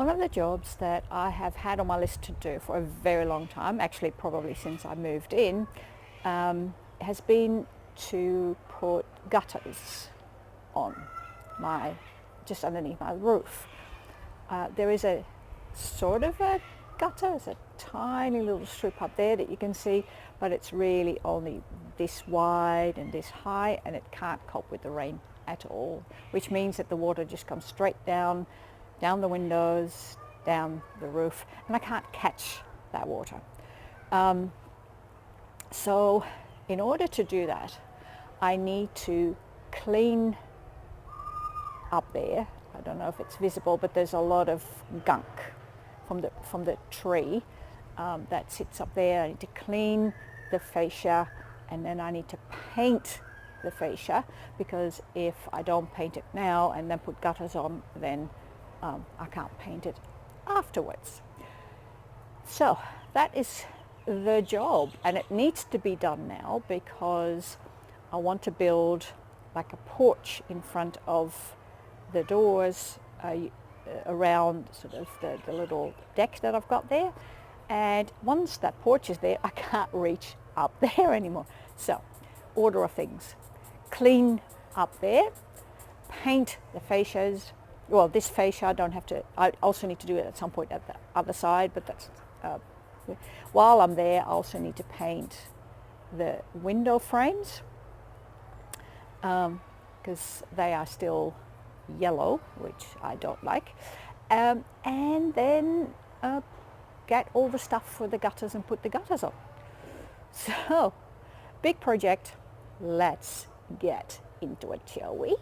One of the jobs that I have had on my list to do for a very long time, actually probably since I moved in, has been to put gutters on my, just underneath my roof. There is a sort of a gutter, it's a tiny little strip up there that you can see, but it's really only this wide and this high, and it can't cope with the rain at all, which means that the water just comes straight down the windows, down the roof, and I can't catch that water. So in order to do that, I need to clean up there. I don't know if it's visible, but there's a lot of gunk from the tree that sits up there. I need to clean the fascia, and then I need to paint the fascia, because if I don't paint it now and then put gutters on, then I can't paint it afterwards. So that is the job, and it needs to be done now because I want to build like a porch in front of the doors, around sort of the little deck that I've got there, and once that porch is there, I can't reach up there anymore. So, order of things: clean up there, paint the fascias. Well, this fascia I don't have to, I also need to do it at some point at the other side, but that's while I'm there, I also need to paint the window frames, because they are still yellow, which I don't like, and then get all the stuff for the gutters and put the gutters on. So, big project. Let's get into it, shall we?